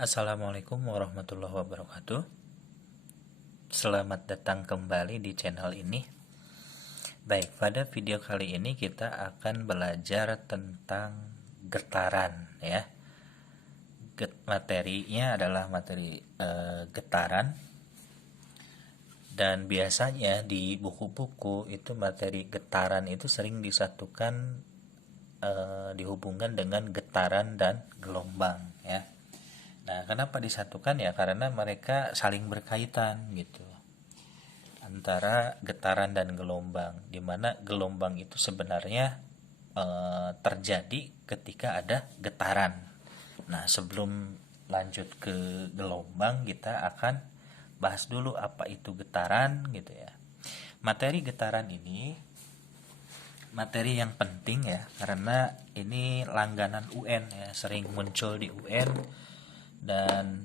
Assalamualaikum warahmatullahi wabarakatuh. Selamat datang kembali di channel ini. Baik, pada video kali ini kita akan belajar tentang getaran ya. Materinya adalah materi getaran. Dan biasanya di buku-buku itu materi getaran itu sering disatukan dihubungkan dengan getaran dan gelombang ya. Nah, kenapa disatukan ya? Karena mereka saling berkaitan gitu. Antara getaran dan gelombang, di mana gelombang itu sebenarnya terjadi ketika ada getaran. Nah, sebelum lanjut ke gelombang, kita akan bahas dulu apa itu getaran gitu ya. Materi getaran ini materi yang penting ya, karena ini langganan UN ya, sering muncul di UN dan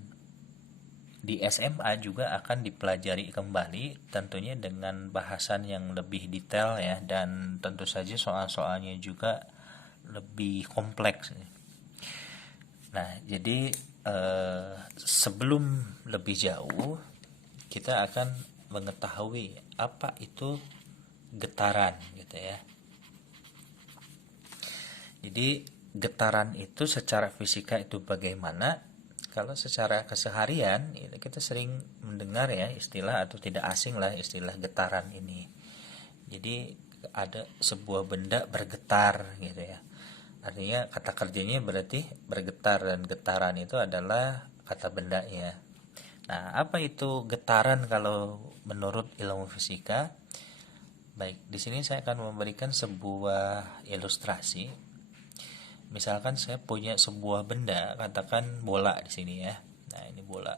di SMA juga akan dipelajari kembali, tentunya dengan bahasan yang lebih detail ya, dan tentu saja soal-soalnya juga lebih kompleks. Nah, jadi sebelum lebih jauh kita akan mengetahui apa itu getaran gitu ya. Jadi getaran itu secara fisika itu bagaimana? Kalau secara keseharian kita sering mendengar ya istilah, atau tidak asing lah istilah getaran ini. Jadi ada sebuah benda bergetar gitu ya. Artinya kata kerjanya berarti bergetar, dan getaran itu adalah kata bendanya. Nah, apa itu getaran kalau menurut ilmu fisika? Baik, di sini saya akan memberikan sebuah ilustrasi. Misalkan saya punya sebuah benda, katakan bola di sini ya. Nah, ini bola.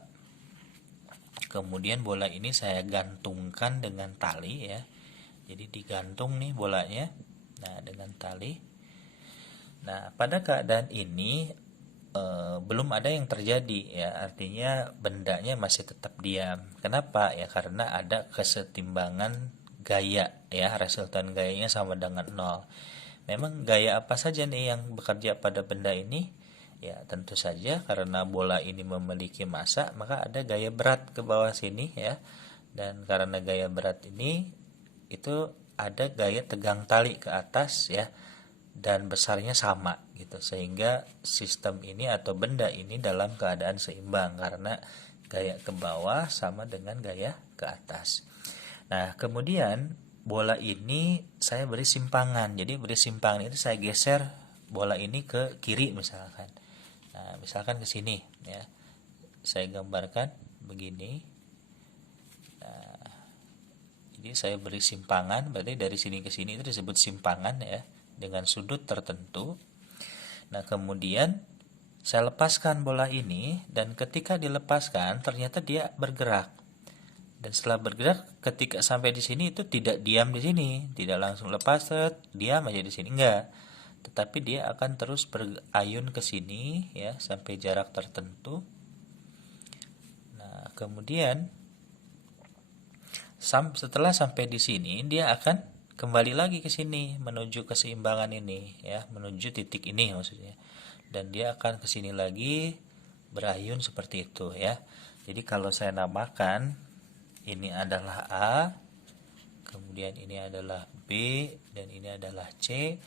Kemudian bola ini saya gantungkan dengan tali ya. Jadi digantung nih bolanya. Nah, dengan tali. Nah, pada keadaan ini belum ada yang terjadi ya. Artinya bendanya masih tetap diam. Kenapa? Ya karena ada kesetimbangan gaya ya. Resultan gayanya sama dengan 0. Memang gaya apa saja nih yang bekerja pada benda ini? Ya, tentu saja karena bola ini memiliki massa, maka ada gaya berat ke bawah sini ya. Dan karena gaya berat ini itu ada gaya tegang tali ke atas ya. Dan besarnya sama gitu. Sehingga sistem ini atau benda ini dalam keadaan seimbang karena gaya ke bawah sama dengan gaya ke atas. Nah, kemudian bola ini saya beri simpangan. Jadi beri simpangan itu saya geser bola ini ke kiri misalkan. Nah, misalkan ke sini ya. Saya gambarkan begini. Nah, jadi saya beri simpangan, berarti dari sini ke sini itu disebut simpangan ya, dengan sudut tertentu. Nah, kemudian saya lepaskan bola ini, dan ketika dilepaskan ternyata dia bergerak. Dan setelah bergerak, ketika sampai di sini itu tidak diam di sini, tidak langsung lepas, diam aja di sini, enggak. Tetapi dia akan terus berayun ke sini ya sampai jarak tertentu. Nah, kemudian setelah sampai di sini dia akan kembali lagi ke sini menuju keseimbangan ini ya, menuju titik ini maksudnya. Dan dia akan ke sini lagi berayun seperti itu ya. Jadi kalau saya namakan, ini adalah A, kemudian ini adalah B, dan ini adalah C,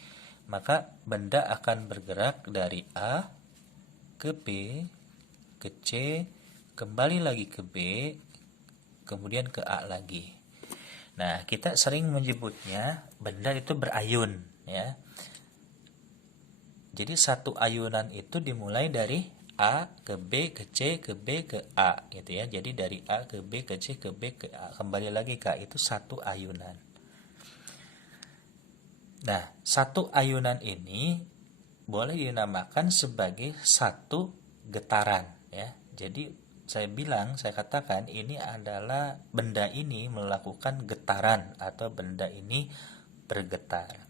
maka benda akan bergerak dari A ke B, ke C, kembali lagi ke B, kemudian ke A lagi. Nah, kita sering menyebutnya benda itu berayun ya. Jadi satu ayunan itu dimulai dari A ke B ke C ke B ke A gitu ya. Jadi dari A ke B ke C ke B ke A, kembali lagi ke A, itu satu ayunan. Nah, satu ayunan ini boleh dinamakan sebagai satu getaran ya. Jadi saya katakan ini adalah benda ini melakukan getaran atau benda ini bergetar.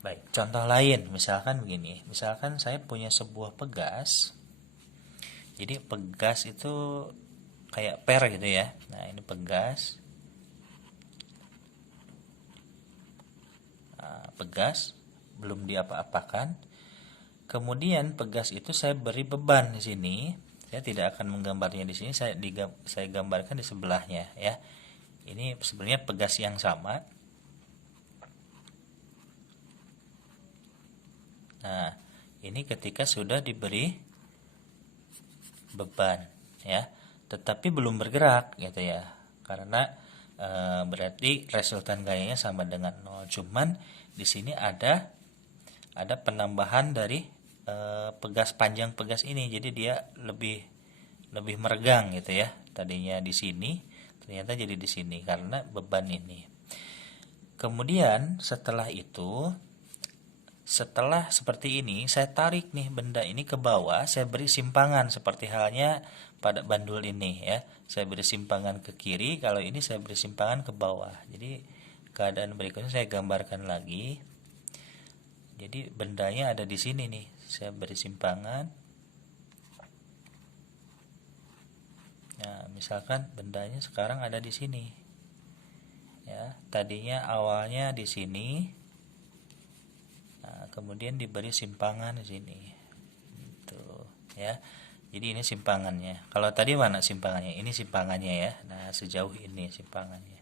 Baik, contoh lain misalkan begini. Misalkan saya punya sebuah pegas. Jadi pegas itu kayak per gitu ya. Nah, ini pegas. Nah, pegas belum diapa-apakan. Kemudian pegas itu saya beri beban di sini Saya tidak akan menggambarnya di sini, saya gambarkan di sebelahnya ya. Ini sebenarnya pegas yang sama. Nah, ini ketika sudah diberi beban ya, tetapi belum bergerak gitu ya. Karena berarti resultan gayanya sama dengan 0. Cuman di sini ada penambahan dari pegas panjang pegas ini. Jadi dia lebih meregang gitu ya. Tadinya di sini, ternyata jadi di sini karena beban ini. Kemudian setelah itu, setelah seperti ini, saya tarik nih benda ini ke bawah, saya beri simpangan seperti halnya pada bandul ini ya. Saya beri simpangan ke kiri, kalau ini saya beri simpangan ke bawah. Jadi keadaan berikutnya saya gambarkan lagi. Jadi bendanya ada di sini nih, saya beri simpangan. Nah, misalkan bendanya sekarang ada di sini. Ya, tadinya awalnya di sini. Nah, kemudian diberi simpangan di sini. Gitu, ya. Jadi ini simpangannya. Kalau tadi mana simpangannya? Ini simpangannya ya. Nah, sejauh ini simpangannya.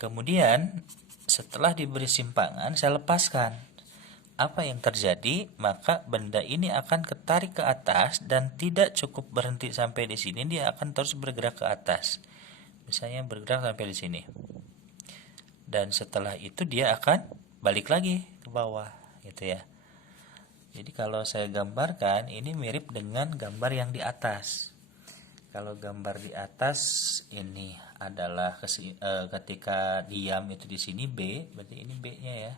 Kemudian setelah diberi simpangan, saya lepaskan. Apa yang terjadi? Maka benda ini akan ketarik ke atas dan tidak cukup berhenti sampai di sini, dia akan terus bergerak ke atas. Misalnya bergerak sampai di sini. Dan setelah itu dia akan balik lagi ke bawah, gitu ya. Jadi kalau saya gambarkan, ini mirip dengan gambar yang di atas. Kalau gambar di atas ini adalah ketika diam itu di sini B, berarti ini B-nya ya.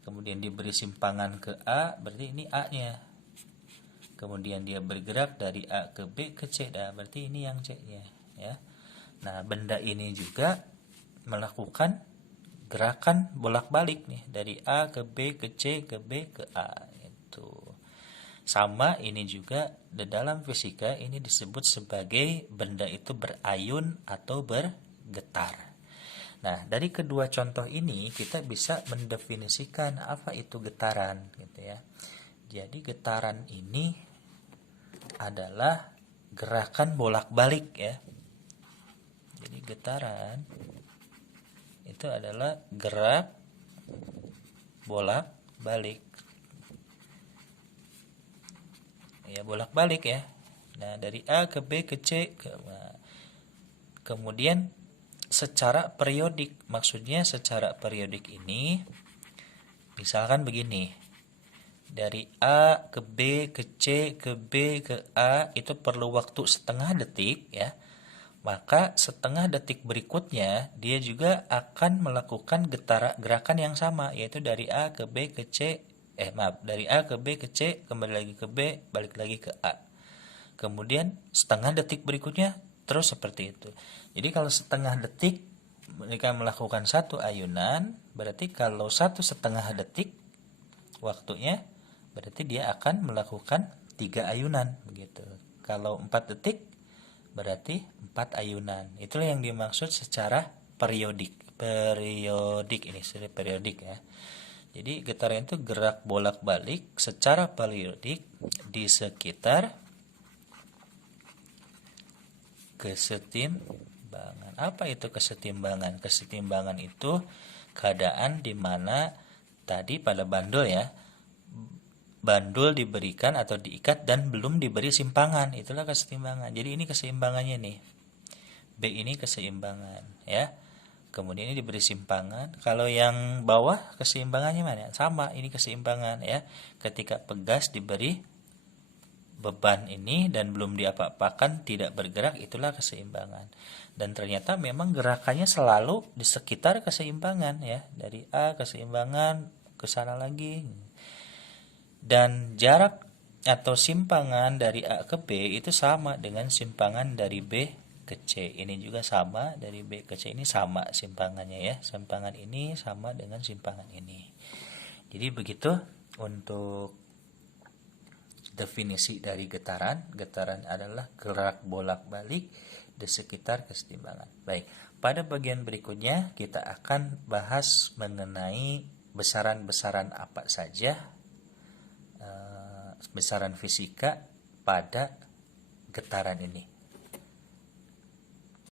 Kemudian diberi simpangan ke A, berarti ini A-nya. Kemudian dia bergerak dari A ke B ke C, berarti ini yang C-nya ya. Nah, benda ini juga melakukan gerakan bolak-balik nih dari A ke B ke C ke B ke A itu. Sama ini juga di dalam fisika ini disebut sebagai benda itu berayun atau bergetar. Nah, dari kedua contoh ini kita bisa mendefinisikan apa itu getaran gitu ya. Jadi getaran ini adalah gerakan bolak-balik ya. Jadi getaran itu adalah gerak bolak-balik. Ya, bolak-balik ya. Nah, dari A ke B ke C ke kemudian secara periodik. Maksudnya secara periodik ini misalkan begini. Dari A ke B ke C ke B ke A itu perlu waktu setengah detik ya. Maka setengah detik berikutnya dia juga akan melakukan gerakan yang sama, yaitu dari A ke B ke C, dari A ke B ke C, kembali lagi ke B, balik lagi ke A. Kemudian setengah detik berikutnya terus seperti itu. Jadi kalau setengah detik mereka melakukan satu ayunan, berarti kalau 1,5 detik waktunya, berarti dia akan melakukan 3 ayunan begitu. Kalau 4 detik berarti 4 ayunan. Itulah yang dimaksud secara periodik. Ini secara periodik ya. Jadi getaran itu gerak bolak-balik secara periodik di sekitar kesetimbangan. Apa itu kesetimbangan? Kesetimbangan itu keadaan di mana tadi pada bandul ya, bandul diberikan atau diikat dan belum diberi simpangan, itulah kesetimbangan. Jadi ini keseimbangannya nih. B ini keseimbangan ya. Kemudian ini diberi simpangan. Kalau yang bawah keseimbangannya mana? Sama, ini keseimbangan ya. Ketika pegas diberi beban ini dan belum diapa-apakan, tidak bergerak, itulah keseimbangan. Dan ternyata memang gerakannya selalu di sekitar keseimbangan ya. Dari A keseimbangan ke sana lagi. Dan jarak atau simpangan dari A ke B itu sama dengan simpangan dari B ke C. Ini juga sama, dari B ke C ini sama simpangannya ya. Simpangan ini sama dengan simpangan ini. Jadi begitu untuk definisi dari getaran. Getaran adalah gerak bolak-balik di sekitar kesetimbangan. Baik, pada bagian berikutnya kita akan bahas mengenai besaran-besaran apa saja besaran fisika pada getaran ini.